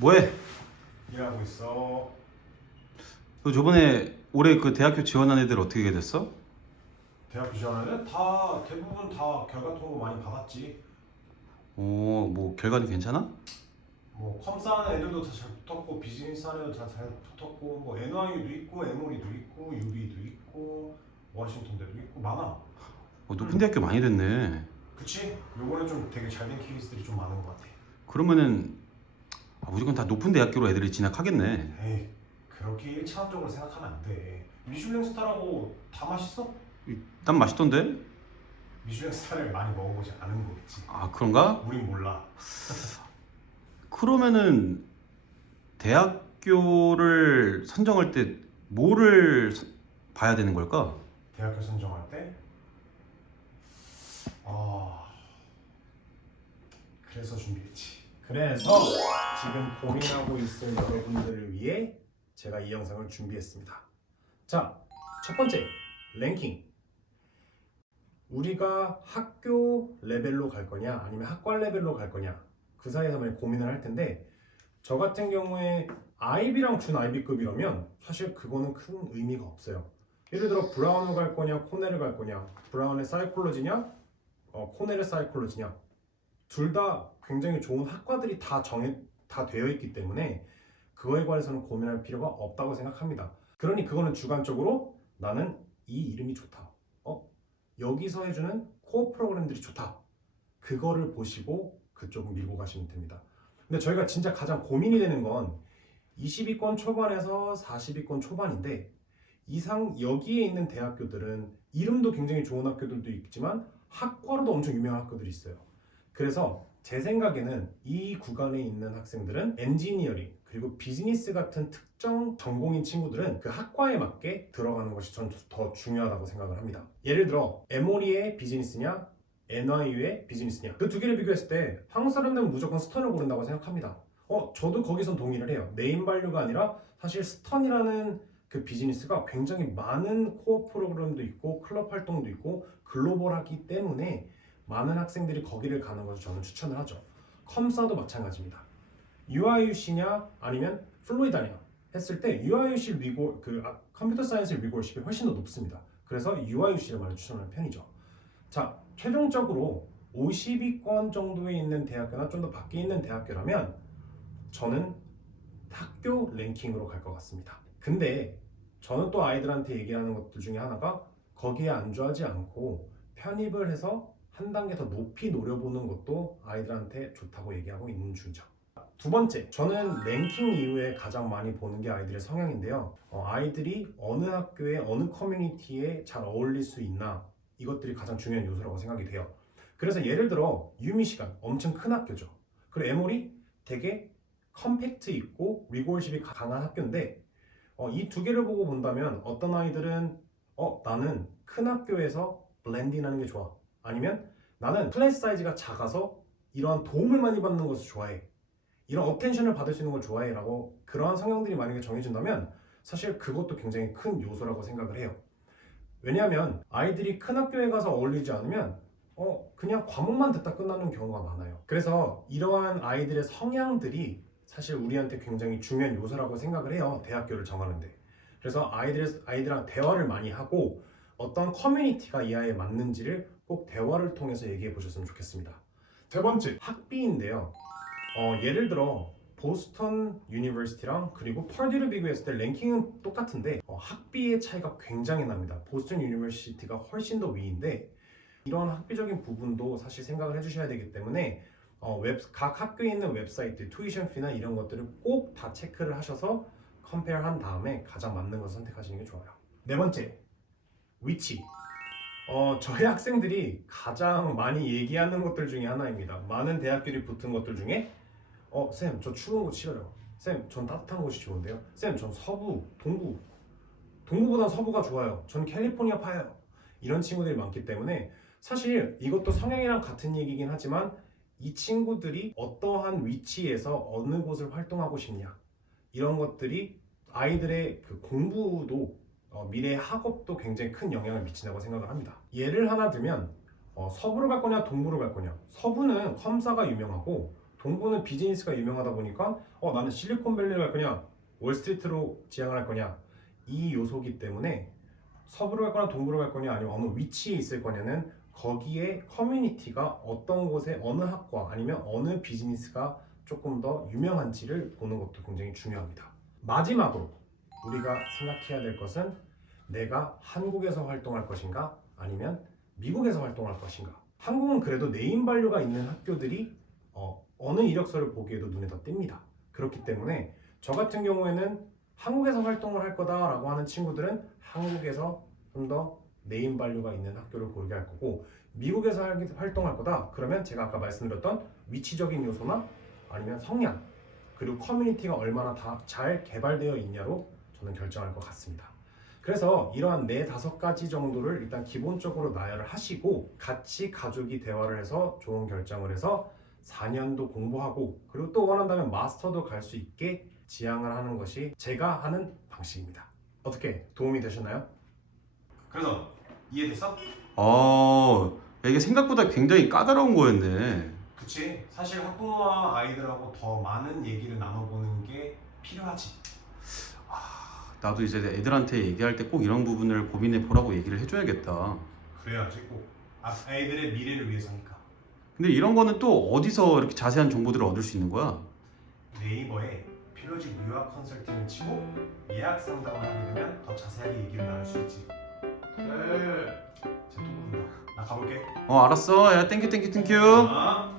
뭐해? 일하고 있어. 너 저번에 올해 그 대학교 지원한 애들 어떻게 됐어? 대학교 지원하는 다 대부분 다 결과 통보 많이 받았지. 뭐 결과는 괜찮아? 뭐 컴싸 하는 애들도 다 잘 붙었고 비즈니스 하는 애도 다 잘 붙었고 뭐 NYU도 있고 에모리도 있고 UB도 있고 워싱턴대도 있고 많아. 높은 대학교 많이 됐네. 그치? 요번에 좀 되게 잘 된 케이스들이 좀 많은 것 같아. 그러면은 무조건 다 높은 대학교로 애들이 진학하겠네. 에이, 그렇게 일차원적으로 생각하면 안 돼. 미슐랭 스타라고 다 맛있어? 난 맛있던데? 미슐랭 스타를 많이 먹어보지 않은 거겠지. 아, 그런가? 우린 몰라. 그러면은 대학교를 선정할 때 뭐를 봐야 되는 걸까? 대학교 선정할 때 그래서 준비했지. 그래서 지금 고민하고 있을 여러분들을 위해 제가 이 영상을 준비했습니다. 자, 첫 번째, 랭킹. 우리가 학교 레벨로 갈 거냐 아니면 학과 레벨로 갈 거냐 그 사이에서 많이 고민을 할 텐데, 저 같은 경우에 아이비랑 준 아이비급이라면 사실 그거는 큰 의미가 없어요. 예를 들어 브라운을 갈 거냐 코넬을 갈 거냐, 브라운의 사이콜로지냐 코넬의 사이콜로지냐, 둘 다 굉장히 좋은 학과들이 다 되어 있기 때문에 그거에 관해서는 고민할 필요가 없다고 생각합니다. 그러니 그거는 주관적으로 나는 이 이름이 좋다, 여기서 해주는 코어 프로그램들이 좋다, 그거를 보시고 그쪽을 밀고 가시면 됩니다. 근데 저희가 진짜 가장 고민이 되는 건 20위권 초반에서 40위권 초반인데, 이상 여기에 있는 대학교들은 이름도 굉장히 좋은 학교들도 있지만 학과로도 엄청 유명한 학교들이 있어요. 그래서 제 생각에는 이 구간에 있는 학생들은 엔지니어링 그리고 비즈니스 같은 특정 전공인 친구들은 그 학과에 맞게 들어가는 것이 전 더 중요하다고 생각을 합니다. 예를 들어 에모리의 비즈니스냐 NYU의 비즈니스냐, 그 두 개를 비교했을 때 한국 사람들은 무조건 스턴을 고른다고 생각합니다. 저도 거기선 동의를 해요. 네임밸류가 아니라 사실 스턴이라는 그 비즈니스가 굉장히 많은 코어 프로그램도 있고 클럽 활동도 있고 글로벌하기 때문에 많은 학생들이 거기를 가는 것을 저는 추천을 하죠. 컴사도 마찬가지입니다. UIUC냐 아니면 플로리다냐 했을 때 UIUC 컴퓨터 사이언스 리고십이 훨씬 더 높습니다. 그래서 UIUC를 많이 추천하는 편이죠. 자, 최종적으로 50위권 정도에 있는 대학교나 좀 더 밖에 있는 대학교라면 저는 학교 랭킹으로 갈 것 같습니다. 근데 저는 또 아이들한테 얘기하는 것들 중에 하나가 거기에 안주하지 않고 편입을 해서 한 단계 더 높이 노려보는 것도 아이들한테 좋다고 얘기하고 있는 중이죠. 두 번째, 저는 랭킹 이후에 가장 많이 보는 게 아이들의 성향인데요. 아이들이 어느 학교에 어느 커뮤니티에 잘 어울릴 수 있나, 이것들이 가장 중요한 요소라고 생각이 돼요. 그래서 예를 들어 유미시간 엄청 큰 학교죠. 그리고 에모리 되게 컴팩트 있고 리고얼십이 강한 학교인데, 이 두 개를 보고 본다면 어떤 아이들은 나는 큰 학교에서 블렌딩하는 게 좋아, 아니면 나는 클래스 사이즈가 작아서 이러한 도움을 많이 받는 것을 좋아해, 이런 어텐션을 받을 수 있는 걸 좋아해 라고 그러한 성향들이 만약에 정해진다면 사실 그것도 굉장히 큰 요소라고 생각을 해요. 왜냐하면 아이들이 큰 학교에 가서 어울리지 않으면 그냥 과목만 듣다 끝나는 경우가 많아요. 그래서 이러한 아이들의 성향들이 사실 우리한테 굉장히 중요한 요소라고 생각을 해요, 대학교를 정하는데. 그래서 아이들랑 대화를 많이 하고 어떤 커뮤니티가 이 아이에 맞는지를 꼭 대화를 통해서 얘기해 보셨으면 좋겠습니다. 세 번째, 학비인데요. 예를 들어 보스턴 유니버시티랑 그리고 펄듀를 비교했을 때 랭킹은 똑같은데 학비의 차이가 굉장히 납니다. 보스턴 유니버시티가 훨씬 더 위인데, 이런 학비적인 부분도 사실 생각을 해주셔야 되기 때문에 각 학교에 있는 웹사이트, 투이션 피나 이런 것들을 꼭 다 체크를 하셔서 컴페어 한 다음에 가장 맞는 것을 선택하시는 게 좋아요. 네 번째, 위치. 저희 학생들이 가장 많이 얘기하는 것들 중에 하나입니다. 많은 대학교들이 붙은 것들 중에 쌤, 저 추운 곳 싫어요. 쌤, 전 따뜻한 곳이 좋은데요. 쌤, 전 서부, 동부보단 서부가 좋아요. 전 캘리포니아 파예요. 이런 친구들이 많기 때문에 사실 이것도 성향이랑 같은 얘기긴 하지만 이 친구들이 어떠한 위치에서 어느 곳을 활동하고 싶냐, 이런 것들이 아이들의 그 공부도 미래의 학업도 굉장히 큰 영향을 미친다고 생각을 합니다. 예를 하나 들면 서부로 갈 거냐 동부로 갈 거냐. 서부는 컴사가 유명하고 동부는 비즈니스가 유명하다 보니까 나는 실리콘밸리를 갈 거냐 월스트리트로 지향을 할 거냐 이 요소기 때문에 서부로 갈 거냐 동부로 갈 거냐 아니면 어느 위치에 있을 거냐는 거기에 커뮤니티가 어떤 곳에 어느 학과 아니면 어느 비즈니스가 조금 더 유명한지를 보는 것도 굉장히 중요합니다. 마지막으로 우리가 생각해야 될 것은 내가 한국에서 활동할 것인가 아니면 미국에서 활동할 것인가. 한국은 그래도 네임밸류가 있는 학교들이 어느 이력서를 보기에도 눈에 더 띕니다. 그렇기 때문에 저 같은 경우에는 한국에서 활동을 할 거다라고 하는 친구들은 한국에서 좀 더 네임밸류가 있는 학교를 고르게 할 거고 미국에서 활동할 거다 그러면 제가 아까 말씀드렸던 위치적인 요소나 아니면 성향 그리고 커뮤니티가 얼마나 다 잘 개발되어 있냐로 저는 결정할 것 같습니다. 그래서 이러한 4-5가지 정도를 일단 기본적으로 나열을 하시고 같이 가족이 대화를 해서 좋은 결정을 해서 4년도 공부하고 그리고 또 원한다면 마스터도 갈 수 있게 지향을 하는 것이 제가 하는 방식입니다. 어떻게 도움이 되셨나요? 그래서 이해됐어? 이게 생각보다 굉장히 까다로운 거였네. 그치. 사실 학부모와 아이들하고 더 많은 얘기를 나눠보는 게 필요하지. 나도 이제 애들한테 얘기할 때 꼭 이런 부분을 고민해 보라고 얘기를 해줘야겠다. 그래야지 꼭 아이들의 미래를 위해서니까. 근데 이런 거는 또 어디서 이렇게 자세한 정보들을 얻을 수 있는 거야? 네이버에 필로직 유학 컨설팅을 치고 예약 상담을 하게 되면 더 자세하게 얘기를 나눌 수 있지. 쟤또 부른다. 나 가볼게. 알았어. 야, 땡큐. 아.